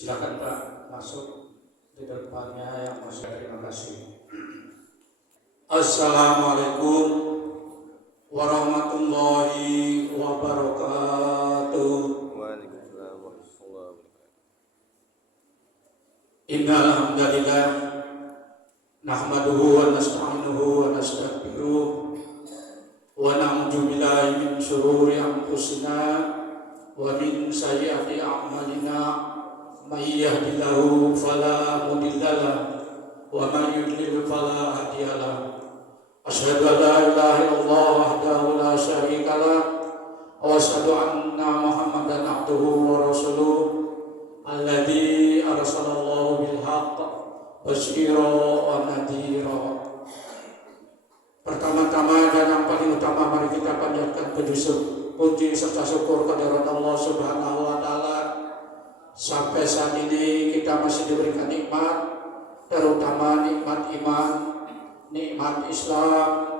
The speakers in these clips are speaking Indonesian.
Silakan Pak masuk di depannya yang masuk. Terima kasih. Assalamualaikum warahmatullahi wabarakatuh. Waalaikumsalam warahmatullahi wabarakatuh. Innal hamdalillah nahmaduhu wa nasta'inuhu wa nastaghfiruh wa na'udzu billahi min shururi anfusina wa min sayyiati a'malina. May yahdihillahu fala mudilla lahu wa may yudlil fala hadiya lahu. Asyhadu an la ilaha illallah wahdahu la syarika lahu wa asyhadu anna Muhammadan abduhu wa rasuluh alladzi arsalallahu bil haqq basyira wa nadhira. Pertama-tama dan yang paling utama, mari kita panjatkan puji serta syukur kehadirat Allah Subhanahu wa taala. Sampai saat ini kita masih diberikan nikmat, terutama nikmat iman, nikmat Islam,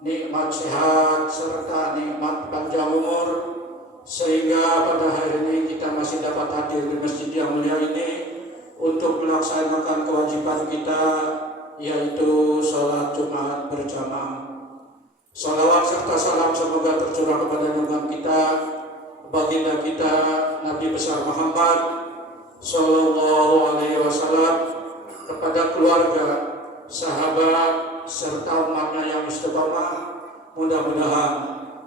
nikmat sehat, serta nikmat panjang umur, sehingga pada hari ini kita masih dapat hadir di masjid yang mulia ini untuk melaksanakan kewajiban kita, yaitu sholat Jumat berjamaah. Salawat serta salam semoga tercurah kepada junjungan kita, baginda kita Nabi besar Muhammad Sallallahu Alaihi Wasallam, kepada keluarga, sahabat, serta umatnya yang istiqomah. Mudah-mudahan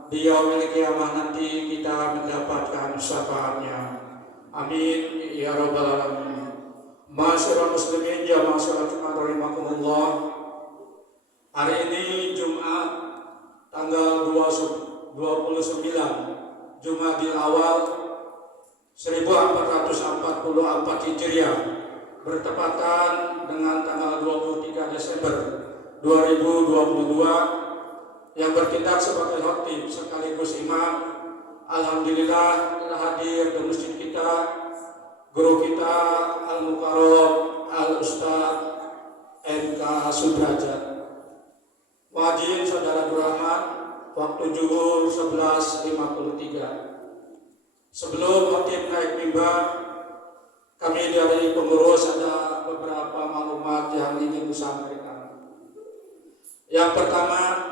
di yaumil qiyamah nanti kita mendapatkan syafaatnya. Amin ya rabbal alamin. Ma'asyiral muslimin jamaah salat Jumat rahimakumullah. Hari ini Jumat tanggal 29 Jumadil Awal 1444 Hijriah, bertepatan dengan tanggal 23 Desember 2022, yang bertindak sebagai khatib sekaligus imam. Alhamdulillah telah hadir di masjid kita guru kita Al-Mukarram Al-Ustaz MK Sudrajat. Wajib saudara Rahman, waktu zuhur 11.53. Sebelum khatib naik mimbar, kami dari pengurus ada beberapa maklumat yang ingin disampaikan. Yang pertama,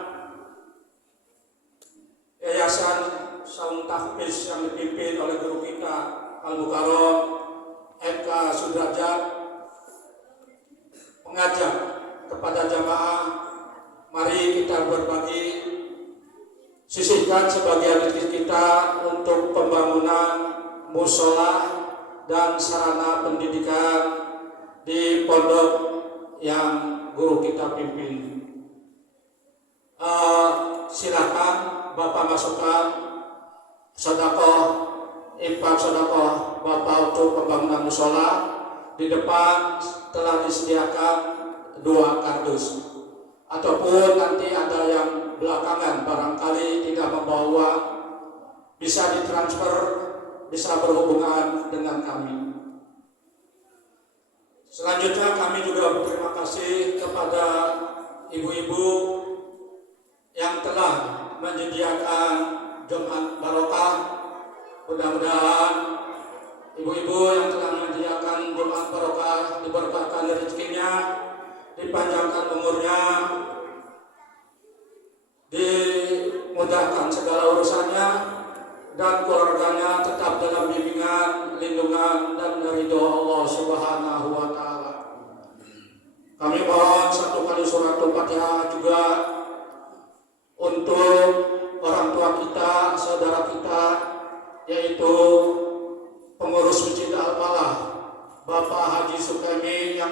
Yayasan Saung Tahfiz yang dipimpin oleh guru kita Al-Mukarram MK Sudrajat mengajak kepada jamaah, mari kita berbagi, sisihkan sebagian rezeki kita untuk pembangunan musola dan sarana pendidikan di pondok yang guru kita pimpin. Silakan Bapak masukkan sedekah, infak sedekah Bapak untuk pembangunan musola. Di depan telah disediakan 2 kardus, ataupun nanti ada yang belakangan barangkali tidak membawa uang, bisa ditransfer, bisa berhubungan dengan kami. Selanjutnya kami juga berterima kasih kepada ibu-ibu yang telah menyediakan Jumat Barokah. Mudah-mudahan ibu-ibu yang telah menyediakan Jumat Barokah diberkahkan rezekinya, dipanjangkan umurnya, dimudahkan segala urusannya, dan keluarganya tetap dalam bimbingan, lindungan, dan ridho Allah Subhanahu wa taala. Kami mohon 1 kali surat Al-Fatihah juga untuk orang tua kita, saudara kita, yaitu pengurus Masjid Al-Falah, Bapak Haji Sukaimi yang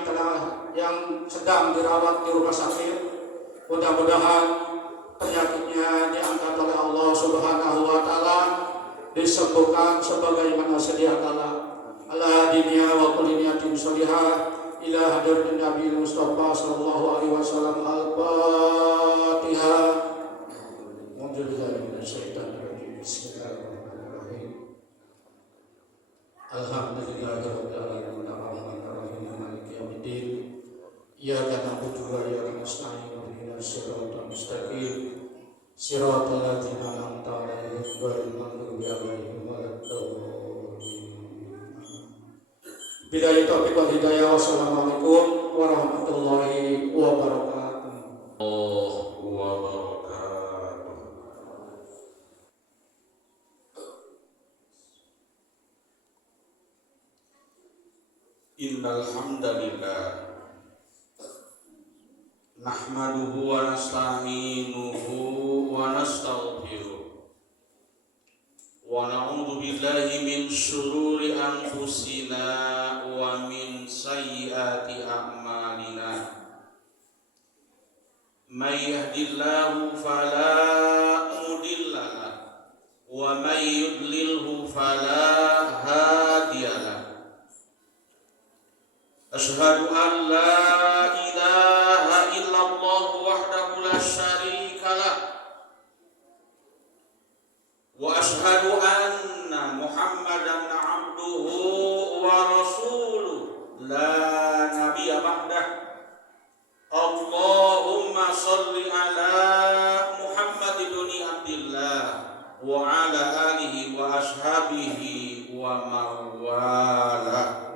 sedang dirawat di rumah sakit. Mudah-mudahan penyakitnya diangkat oleh Allah Subhanahu wa taala, disembuhkan sebagaimana sedia kala. Ala dinia wa kulli niyatin shalihah ila hadratin Nabi Mustafa sallallahu alaihi wasallam. Al-Fatihah. Bismillahirrahmanirrahim. Alhamdulillahirabbil alamin arrahmanir rahim maliki yaumiddin. Iyyaka na'budu wa iyyaka nasta'in ihdinas siratal mustaqim siratal ladzina an'amta 'alaihim ghairil maghdubi 'alaihim waladdallin. Billahi taufiq wal hidayah. Wassalamualaikum warahmatullahi wabarakatuh. Innal hamdalillah nahmaduhu wa nasta'inuhu wa nastaghfiruh wa na'udzu billahi min shururi anfusina wa min sayyiati a'malina may yahdihillahu fala mudilla lahu wa may yudlilhu fala hadiyalah. Asyhadu an la ilaha illallah wahdahu la syarikalah wa asyhadu anna Muhammadan abduhu wa rasuluh la nabiyya ba'dah. Allahumma shalli ala Muhammad ibn Abdillah wa ala alihi wa ashabihi wa mawala.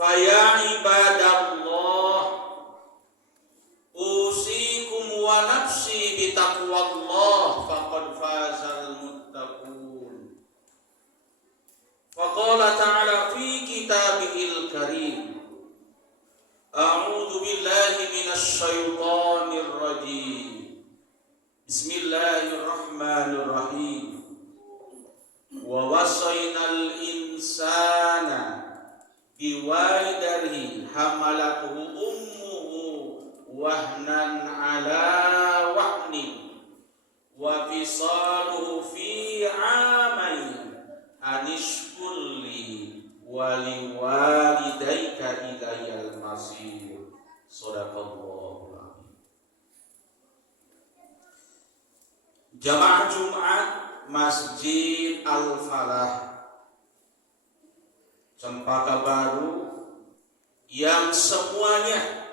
Faya ibadallah usikum wa nafsi bitaqwallah faqad fazal muttaqun. Faqala ta'ala fi kitabihil karim a'udzu billahi minasy syaithanir rajim. Bismillahirrahmanirrahim. Wa wasainal insana biwalidayhi hamalatuhu ummuhu wahnan ala wahnin wa fisaluhu fi amain anishkulli wa liwalidayka ilayal masir. Shadaqallahu alazim. Jamaah Jumat Masjid Al-Falah Cempaka Baru yang semuanya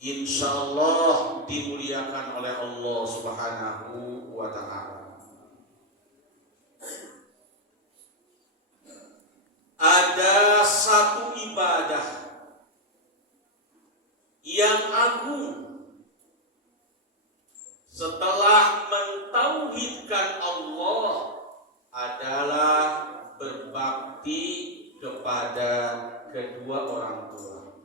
insya Allah dimuliakan oleh Allah Subhanahu wa Ta'ala. Ada satu ibadah yang agung setelah mentauhidkan Allah adalah berbakti kepada kedua orang tua.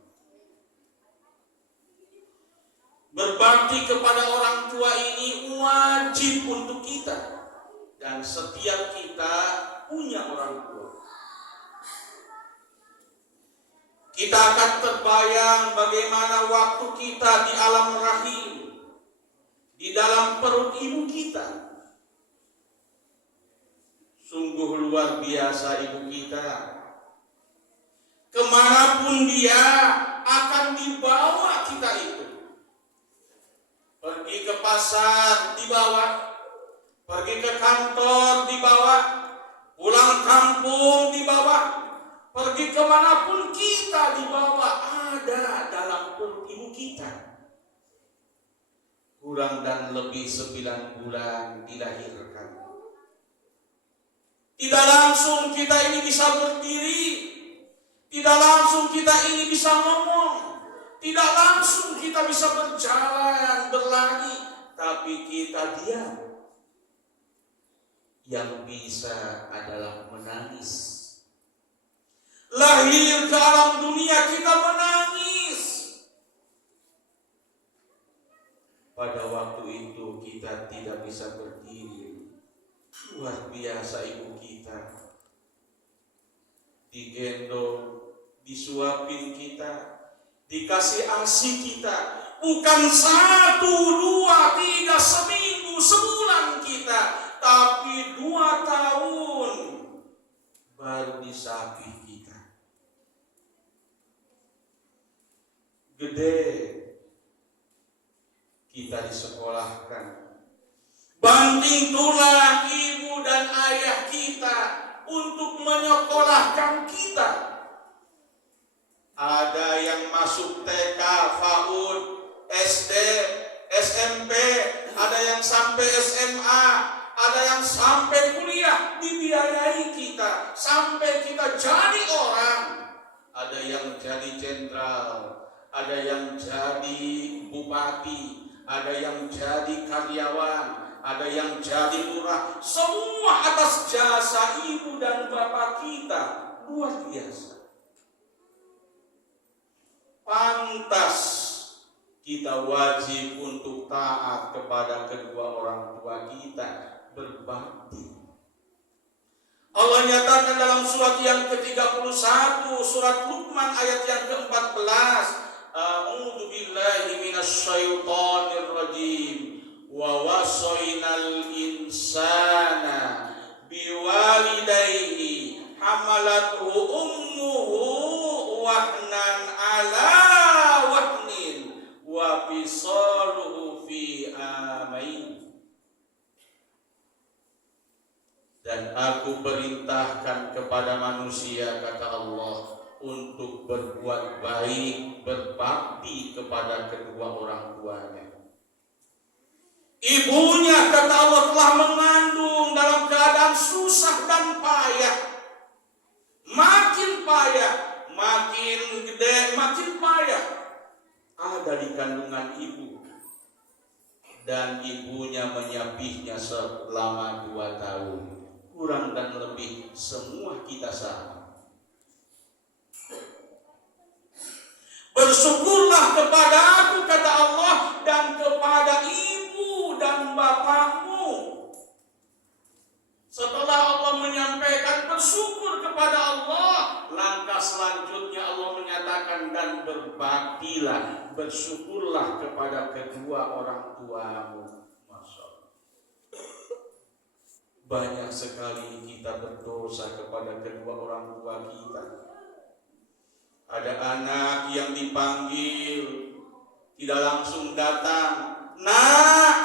Berbakti kepada orang tua ini wajib untuk kita, dan setiap kita punya orang tua. Kita akan terbayang bagaimana waktu kita di alam rahim, di dalam perut ibu kita. Sungguh luar biasa ibu kita. Kemanapun dia akan dibawa kita itu. Pergi ke pasar dibawa, pergi ke kantor dibawa, pulang kampung dibawa, pergi kemanapun kita dibawa, ada dalam perut ibu kita. Kurang dan lebih 9 bulan dilahirkan. Tidak langsung kita ini bisa berdiri. Tidak langsung kita ini bisa ngomong. Tidak langsung kita bisa berjalan, berlari. Tapi kita diam. Yang bisa adalah menangis. Lahir ke alam dunia kita menangis. Pada waktu itu kita tidak bisa berdiri. Luar biasa ibu kita. Digendong, disuapin kita, dikasih ASI kita, bukan 1, 2, 3, seminggu, sebulan kita, tapi 2 tahun baru disapih kita. Gede kita disekolahkan, banting tulang ibu dan ayah kita untuk menyekolahkan kita. Ada yang masuk TK, PAUD, SD, SMP, ada yang sampai SMA, ada yang sampai kuliah. ada yang jadi bupati, ada yang jadi karyawan, ada yang jadi lurah. Semua atas jasa ibu dan bapak kita. Luar biasa. Pantas kita wajib untuk taat kepada kedua orang tua kita, berbakti. Allah nyatakan dalam surat yang ke-31, surat Luqman ayat yang ke-14, A'udzu billahi minasyaitonir rajim. Wa wasainal insana biwalidayhi hamalathu ummuhu wahnan ala wahnin wa fisaluhu fi amain. Dan aku perintahkan kepada manusia, kata Allah, untuk berbuat baik, berbakti kepada kedua orang tuanya. Ibunya, kata Allah, telah mengandung dalam keadaan susah dan payah. Makin payah, makin gede, makin payah. Ada di kandungan ibu. Dan ibunya menyapihnya selama 2 tahun. Kurang dan lebih semua kita sama. Bersyukurlah kepada aku, kata Allah, dan kepada ibu dan bapakmu. Setelah Allah menyampaikan bersyukur kepada Allah, langkah selanjutnya Allah menyatakan dan berbaktilah, bersyukurlah kepada kedua orang tuamu. Banyak sekali kita berdosa kepada kedua orang tua kita. Ada anak yang dipanggil tidak langsung datang, nak,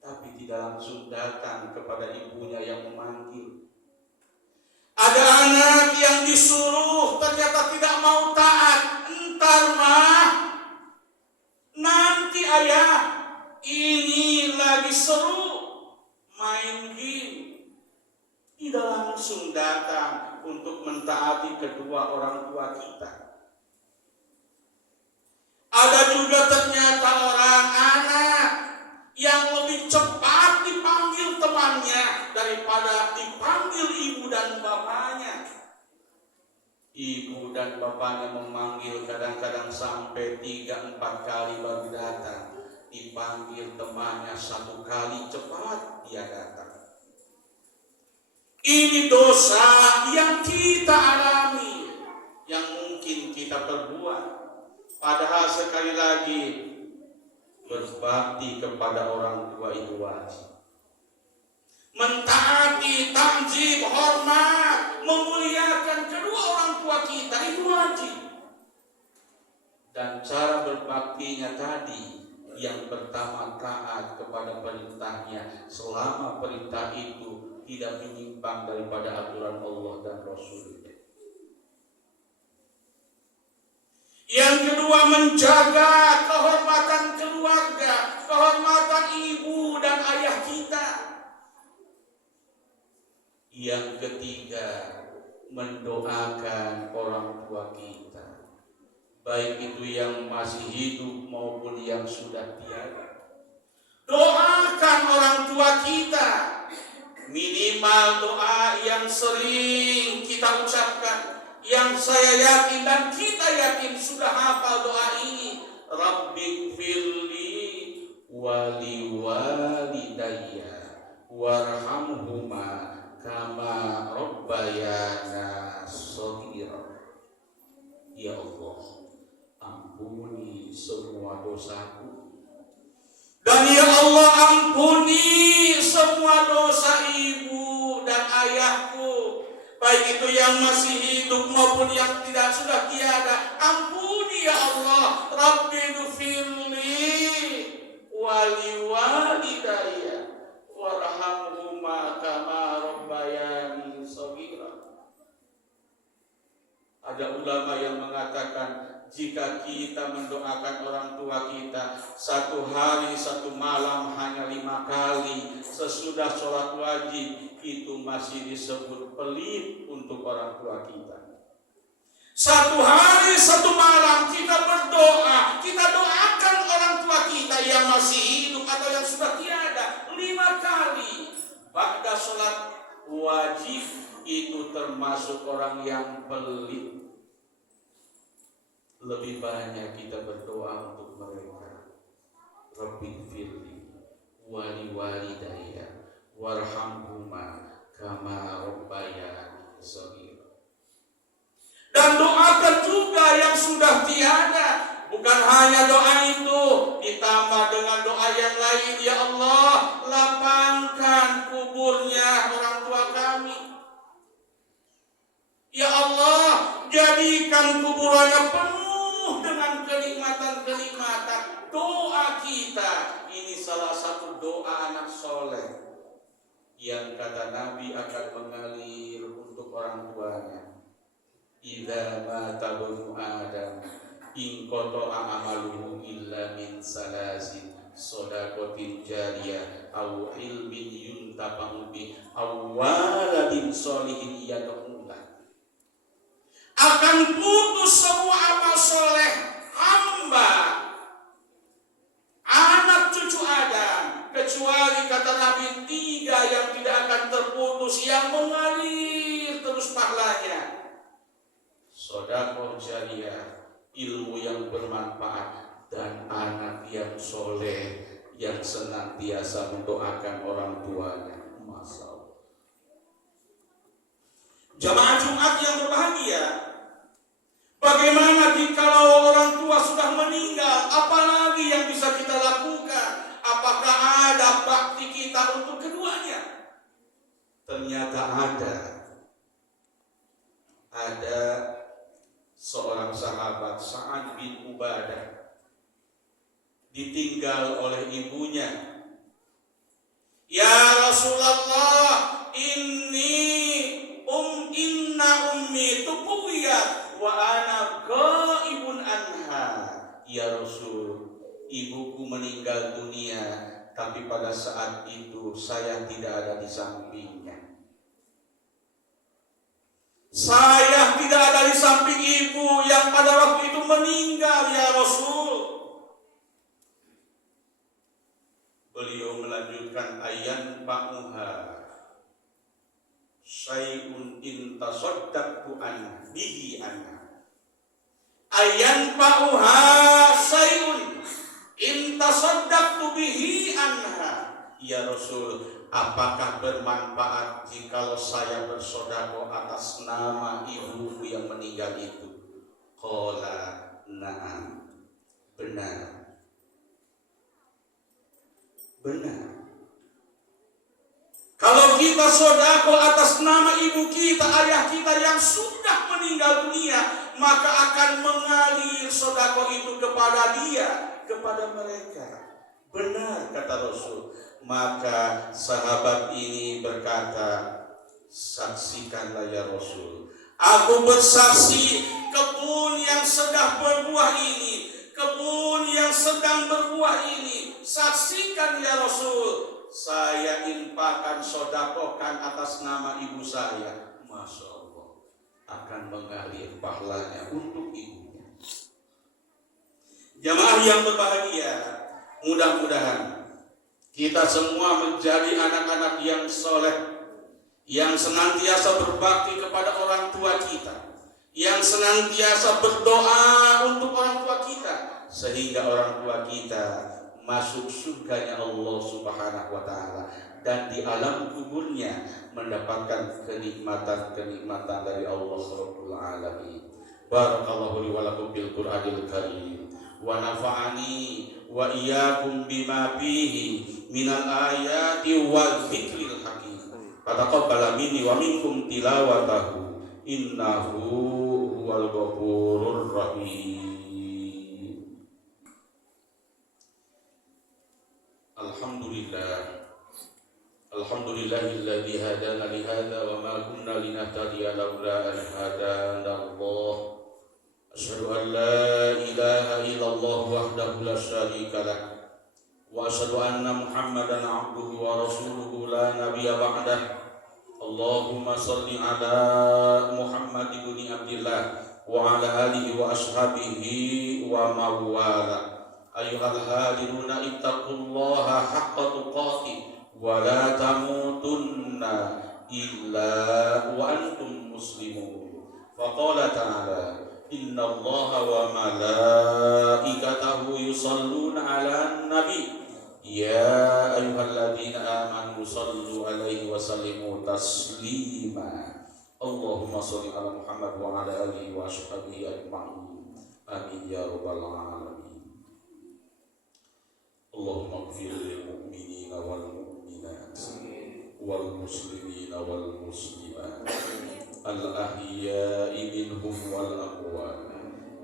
tapi tidak langsung datang kepada ibunya yang memanggil. Ada anak yang disuruh ternyata tidak mau taat. Entar mah, nanti ayah, ini lagi seru main game. Tidak langsung datang untuk mentaati kedua orang tua kita. Ada juga ternyata orang anak yang lebih cepat dipanggil temannya daripada dipanggil ibu dan bapaknya. Ibu dan bapaknya memanggil kadang-kadang sampai 3-4 kali baru datang. Dipanggil temannya 1 kali, cepat dia datang. Ini dosa yang kita alami, yang mungkin kita perbuat. Padahal sekali lagi, berbakti kepada orang tua itu wajib. Mentaati, tanjib, hormat, memuliakan kedua orang tua kita itu wajib. Dan cara berbaktinya tadi, yang pertama taat kepada perintahnya selama perintah itu tidak menyimpang daripada aturan Allah dan Rasul-Nya. Yang kedua, menjaga kehormatan keluarga, kehormatan ibu dan ayah kita. Yang ketiga, mendoakan orang tua kita, baik itu yang masih hidup maupun yang sudah tiada. Doakan orang tua kita, minimal doa yang sering kita ucapkan, yang saya yakin dan kita yakin sudah hafal doa ini. Rabbighfirli wali walidayya warhamhuma kama rabbayana shaghira. Ya Allah, ampuni semua dosaku, dan ya Allah ampuni semua dosa ibu dan ayahku, baik itu yang masih hidup maupun yang tidak sudah tiada. Ampuni ya Allah. Rabbighfirli wali walidayya warhamhuma kama rabbayani shaghira. Ada ulama yang mengatakan, jika kita mendoakan orang tua kita 1 hari 1 malam hanya 5 kali sesudah sholat wajib, itu masih disebut pelit untuk orang tua kita. Satu hari, satu malam kita berdoa, kita doakan orang tua kita yang masih hidup atau yang sudah tiada 5 kali. Ba'da sholat wajib itu termasuk orang yang pelit. Lebih banyak kita berdoa untuk mereka. Rabbighfirli wali walidayya warhamhuma kama rabbayani shaghira. Dan doakan juga yang sudah tiada. Bukan hanya doa itu, ditambah dengan doa yang lain. Ya Allah, lapangkan kuburnya orang tua kami. Ya Allah, jadikan kuburannya penuh dengan kenikmatan-kenikmatan. Doa kita, ini salah satu doa anak soleh yang kata Nabi akan mengalir untuk orang tuanya. Idza mata banu Adam in qata'a amaluhu illa min salasin shadaqatin jariyah aw ilmin yuntafa'u bi aw waladin sholihin yad'u lahu. Akan putus semua amal soleh hamba, anak cucu Adam, kecuali kata Nabi 3 yang tidak akan terputus, yang mengalir terus pahalanya. Sedekah jariyah, ilmu yang bermanfaat, dan anak yang soleh yang senantiasa mendoakan orang tuanya. Masya Allah. Jamaah Jumat yang berbahagia, bagaimana jikalau orang tua sudah meninggal? Apalagi yang bisa kita lakukan? Apakah ada bakti kita untuk keduanya? Ternyata ada seorang sahabat Sa'ad bin Ubadah ditinggal oleh ibunya. Ya Rasulullah, inna ummi tuqwiyat wa ana ghaibun anha. Ya Rasul, ibuku meninggal dunia, tapi pada saat itu saya tidak ada di sampingnya. Saya tidak ada di samping ibu yang pada waktu itu meninggal, ya Rasul. Beliau melanjutkan, ayan ba'uha syai'un intasaddaqtu an bihi anha. Ayan ba'uha syai'un intasaddaqtu bihi anha. Ya Rasul, apakah bermanfaat jikalau saya bersedekah atas nama ibuku yang meninggal itu? Qala na'am. Benar. Kalau kita sedekah atas nama ibu kita, ayah kita yang sudah meninggal dunia, maka akan mengalir sedekah itu kepada dia, kepada mereka. Benar kata Rasul. Maka sahabat ini berkata, saksikanlah ya Rasul, aku bersaksi kebun yang sedang berbuah ini, kebun yang sedang berbuah ini, saksikan ya Rasul, saya infakkan, sedekahkan atas nama ibu saya. Masya Allah, akan mengalir pahalanya untuk ibunya. Jamaah yang berbahagia, mudah-mudahan kita semua menjadi anak-anak yang soleh, yang senantiasa berbakti kepada orang tua kita, yang senantiasa berdoa untuk orang tua kita, sehingga orang tua kita masuk surganya Allah Subhanahu wa Ta'ala, dan di alam kuburnya mendapatkan kenikmatan-kenikmatan dari Allah Rabbul Alamin. Barakallahu li wa lakum bil Qur'anil Karim, wa nafa'ani wa iyyakum bima fihi minal ayati wa dzikril hakim. Taqabbal minni wa minkum tilawatahu innahu huwal ghafurur rahim. Alhamdulillahilladzi hadana li hadza wa ma kunna linahtadiya laula an hadana Allah. Asyhadu an la ilaha illallah wahdahu la syarika lah, wa asyhadu anna Muhammadan abduhu wa rasuluhu la nabiyya ba'dah. Allahumma shalli ala Muhammad ibni Abdillah وعلى آله وأصحابه ومن والاه. أيها الهادرون اتقوا الله حق تقاته ولا تموتن إلا وأنتم مسلمون. فقال تعالى: إن الله وملائكته يصلون على النبي يا أيها الذين آمنوا صلوا عليه وسلموا تسليما. اللهم صل على محمد وعلى آله وصحبه أجمعين. آمين يا رب العالمين. اللهم اغفر للمؤمنين والمؤمنات والمسلمين والمسلمات الأحياء منهم والأموات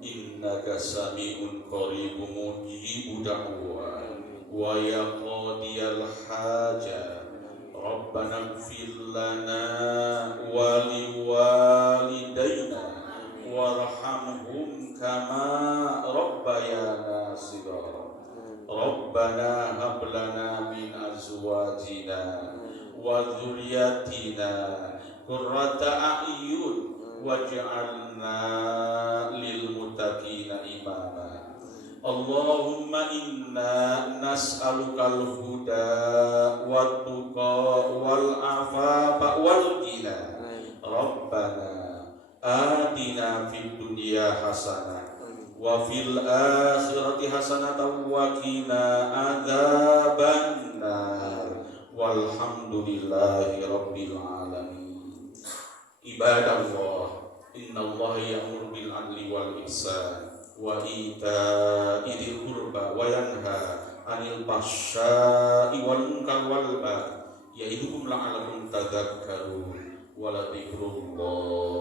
إنك سميع قريب مجيب دعوات ويا قاضي الحاجات. ربنا اغفر لنا ولوالدينا وارحمهم كما ربيانا صغارا. ربنا هب لنا من أزواجنا وذريتنا قرة أعين واجعلنا للمتقين إماما. اللهم إنا نسألك الهدى والتقى والعفاف والغنى. ربنا آتنا في الدنيا حسنة وفي الآخرة حسنة وقنا عذاب النار. والحمد لله رب العالمين. عباد الله، إن الله يأمر بالعدل والإحسان وإيتاء ذي القربى وينهى عن الفحشاء والمنكر والبغي يعظكم لعلكم تذكرون. ولذكر الله